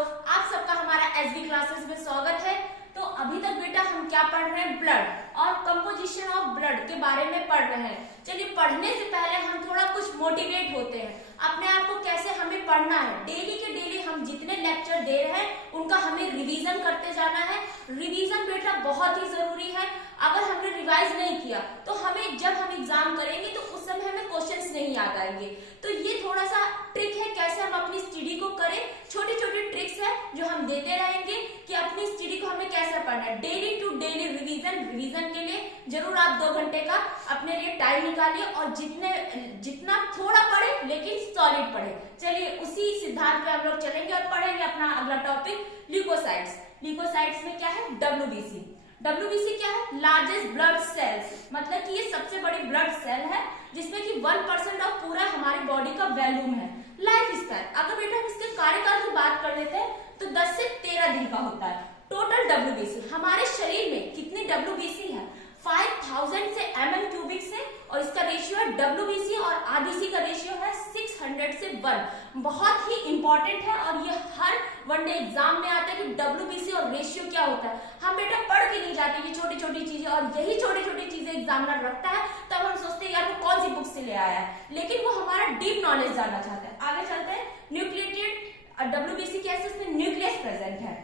आप सबका हमारा एसबी क्लासेस में स्वागत है। तो अभी तक बेटा हम क्या पढ़ रहे हैं, ब्लड और कंपोजिशन ऑफ ब्लड के बारे में पढ़ रहे हैं। चलिए पढ़ने से पहले हम थोड़ा कुछ मोटिवेट होते हैं अपने आप को कैसे हमें पढ़ना है। डेली के डेली हम जितने लेक्चर दे रहे हैं उनका हमें रिवीजन करते जाना है। रिवीजन बेटा बहुत ही जरूरी है। अगर हमने रिवाइज नहीं किया तो हमें जब हम एग्जाम करेंगे तो उस समय हमें क्वेश्चंस नहीं याद आएंगे। तो ये थोड़ा सा ट्रिक है कैसे हम अपनी स्टडी को करें। छोटी छोटी ट्रिक्स है जो हम देते रहेंगे कि अपनी स्टडी को हमें कैसे पढ़ना है। डेली टू डेली रिवीजन के लिए जरूर आप 2 घंटे का अपने लिए टाइम निकालिए और जितना थोड़ा पढ़े लेकिन सॉलिड पढ़े। चलिए उसी सिद्धांत पे हम लोग चलेंगे और पढ़ेंगे अपना अगला टॉपिक ल्यूकोसाइट्स। ल्यूकोसाइट्स में क्या है, डब्ल्यूबीसी। डब्ल्यूबीसी क्या है, लार्जेस्ट ब्लड सेल्स, मतलब कि ये सबसे बड़ी ब्लड सेल है जिसमें कि 1% ऑफ पूरा हमारी बॉडी का वॉल्यूम है। लाइफ स्पैन, अगर बेटा हम इसके कार्यकाल की बात कर लेते हैं तो 10 से 13 दिन का होता है। टोटल डब्ल्यूबीसी हमारे शरीर में कितनी डब्ल्यूबीसी है, 5000 से mm क्यूबिक से, और इसका रेशियो है डब्ल्यूबीसी और आरबीसी का रेशियो है 600 से 1। बहुत ही इंपॉर्टेंट है और ये हर वनडे एग्जाम में आता है कि डब्ल्यूबीसी और रेशियो क्या होता है। हम बेटा पढ़ के नहीं जाते ये छोटी छोटी चीजें, और यही छोटी छोटी चीजें एग्जामिनर रखता है तब हम सोचते हैं यार वो कौन सी बुक से ले आया है, लेकिन वो हमारा डीप नॉलेज जानना चाहता है। आगे चलते हैं। न्यूक्लिएटेड डब्ल्यूबीसी कैसे, इसमें न्यूक्लियस प्रेजेंट है,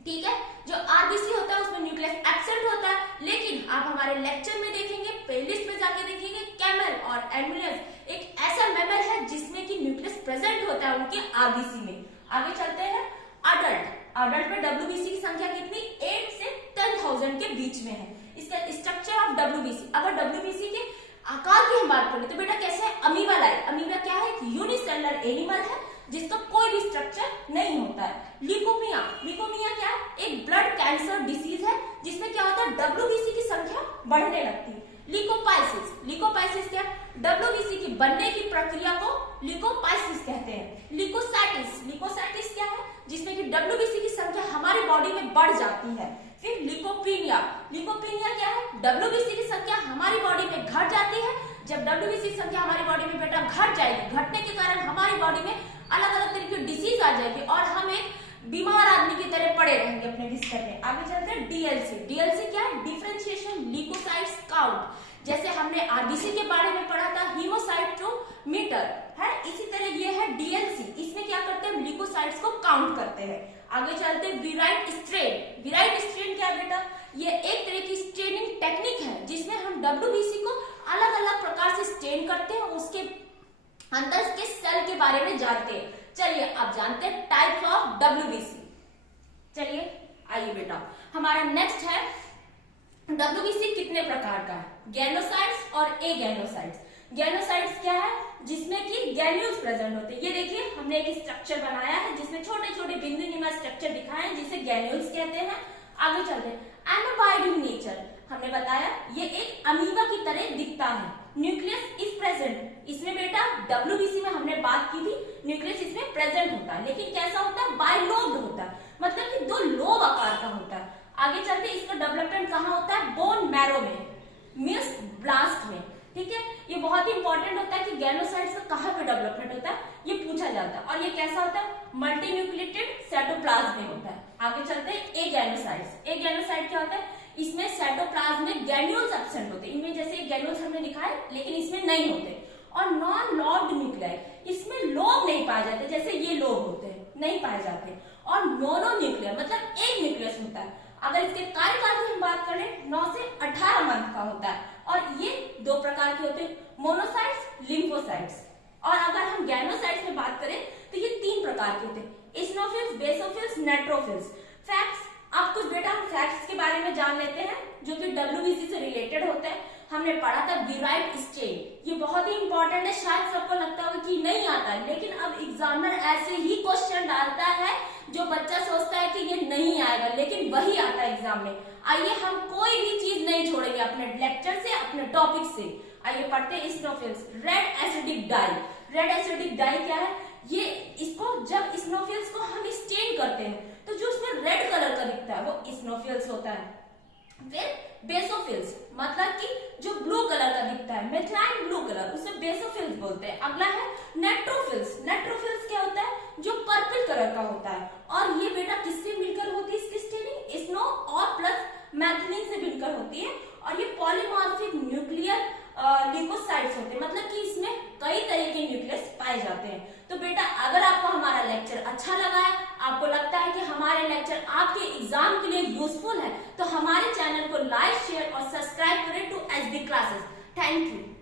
ठीक है। जो आरबीसी होता है उसमें न्यूक्लियस एब्सेंट होता है, लेकिन आप हमारे लेक्चर में देखेंगे, प्लेलिस्ट में जाके देखेंगे, कैमल और एम्बुलेंस एक ऐसा मेमल है जिसमें कि न्यूक्लियस प्रेजेंट होता है उनके आरबीसी में। आगे चलते हैं। अडल्ट में डब्ल्यूबीसी की संख्या कितनी, 8 से 10,000 के बीच में है। इसका स्ट्रक्चर ऑफ डब्ल्यूबीसी, अगर डब्ल्यूबीसी के आकार की हम बात करें तो बेटा कैसे है, अमीबा लाइक। अमीबा क्या है, यूनिसेलुलर एनिमल है जिसका कोई भी स्ट्रक्चर नहीं होता है। ल्यूकोमिया, ल्यूकोमिया क्या है, एक ब्लड कैंसर डिसीज है जिसमें क्या होता है, डब्ल्यूबीसी की संख्या बढ़ने लगती है। ल्यूकोपाइसिस, ल्यूकोपाइसिस क्या, डब्ल्यूबीसी की बनने की प्रक्रिया को ल्यूकोपाइसिस कहते हैं। ल्यूकोसाइटिस, ल्यूकोसाइटिस क्या है, जिसमें कि डब्ल्यूबीसी की संख्या हमारी बॉडी में बढ़ जाती है। फिर ल्यूकोपीनिया, ल्यूकोपीनिया क्या है, डब्ल्यूबीसी की संख्या हमारी बॉडी में घट जाती है। जब डब्ल्यूबीसी की संख्या हमारी बॉडी में बेटा घट जाएगी, घटने के कारण हमारी बॉडी में अलग अलग तरीके की डिसीज आ जाएगी और हम एक बीमार आदमी की तरह पड़े रहेंगे अपने बिस्तर में। आगे चलते हैं। डीएलसी, डीएलसी क्या है, डिफरेंशिएशन ल्यूकोसाइट्स काउंट। जैसे हमने आरबीसी के बारे में पढ़ा था, हीमोसाइटोमीटर है, इसी तरह ये है डीएलसी। इसमें क्या करते हैं, ल्यूकोसाइट्स को काउंट करते हैं। आगे चलते हैं। विराइट स्ट्रेन, विराइट स्ट्रेन क्या बेटा, ये एक तरह की स्ट्रेनिंग टेक्निक है जिसमें हम डब्ल्यूबीसी को अलग अलग प्रकार से स्ट्रेन करते हैं, उसके अंदर के सेल के बारे में जानते हैं। चलिए अब जानते हैं टाइप्स ऑफ डब्ल्यूबीसी। चलिए आइए बेटा, हमारा नेक्स्ट है डब्ल्यूबीसी कितने प्रकार का है, गैनोसाइट्स और एगैनोसाइट्स। गैनोसाइट्स क्या है, जिसमें कि गैन्यूल्स प्रेजेंट होते हैं। ये देखिए हमने एक स्ट्रक्चर बनाया है जिसमें छोटे छोटे बिंदुनुमा स्ट्रक्चर दिखाए हैं जिसे गैन्यूल्स कहते हैं। आगे चलते हैं। एमोबाइड इन नेचर, हमने बताया ये एक अमीबा की तरह दिखता है। न्यूक्लियस इज प्रेजेंट, इसमें बेटा डब्ल्यूबीसी में हमने बात की थी, न्यूक्लियस इसमें प्रेजेंट होता है, लेकिन कैसा होता है, बाइलोब्ड होता है, मतलब कि 2 लोब आकार का होता है। आगे चलते, इसका डेवलपमेंट कहाँ होता है, बोन मैरो में, मीस ब्लास्ट में, ठीक है। ये बहुत ही इंपॉर्टेंट होता है कि गैनोसाइट्स का कहाँ पे डेवलपमेंट होता है, ये पूछा जाता है। और ये कैसा होता है, मल्टी न्यूक्लिएटेड साइटोप्लाज्म में होता है। आगे चलते हैं। एगैनोसाइट्स, एगैनोसाइट क्या होता है, इसमें साइटोप्लाज्म में गैन्यूल्स एब्सेंट होते हैं। इनमें जैसे गैन्यूल्स हमने लिखा है लेकिन इसमें नहीं होते। और नॉन लॉब्ड न्यूक्लियाई, इसमें लोब नहीं पाए जाते, जैसे ये लोब होते हैं नहीं पाए जाते। और मोनो न्यूक्लियर, मतलब एक न्यूक्लियस होता है। अगर इसके कार्यकाल की हम बात करें 9 से 18 मंथ का होता है, और ये 2 प्रकार के होते हैं, मोनोसाइट्स, लिम्फोसाइट्स। और अगर हम गैनोसाइट्स में बात करें तो ये 3 प्रकार के होते हैं, इस्नोफिल्स, बेसोफिल्स, नेट्रोफिल्स। फैक्ट्स, अब कुछ बेटा हम फैक्ट्स के बारे में जान लेते हैं जो कि डब्ल्यूबीसी से रिलेटेड होते हैं। हमने पढ़ा था विराइट स्ट्रेन, ये बहुत ही इंपॉर्टेंट है, शायद सबको लगता होगा कि नहीं आता है, लेकिन अब एग्जामिनर ऐसे ही क्वेश्चन डालता है जो बच्चा सोचता है कि ये नहीं आएगा, लेकिन वही आता है एग्जाम में। आइए हम कोई भी चीज नहीं छोड़ेंगे अपने लेक्चर से, अपने टॉपिक से। आइए पढ़ते हैं स्नोफिल्स। Red acidic dye, red acidic dye क्या है, ये इसको जब स्नोफिल्स को हम स्टेन करते हैं तो जो उसमें रेड कलर का दिखता है वो स्नोफिल्स होता है। फिर बेसोफिल्स, मतलब कि जो ब्लू कलर का दिखता है, मेथाइन ब्लू कलर, उसे बेसोफिल्स बोलते हैं। अगला है नेट्रोफिल्स, नेट्रोफिल्स क्या होता है, जो पर्पल कलर का होता है। और मैथिलीन से मिलकर होती है और ये पॉलीमॉर्फिक न्यूक्लियर ल्यूकोसाइट्स होते हैं, मतलब कि इसमें कई तरह के न्यूक्लियस पाए जाते हैं। तो बेटा अगर आपको हमारा लेक्चर अच्छा लगा है, आपको लगता है कि हमारे लेक्चर आपके एग्जाम के लिए यूजफुल है, तो हमारे चैनल को लाइक, शेयर और सब्सक्राइब करें to SB classes. Thank you.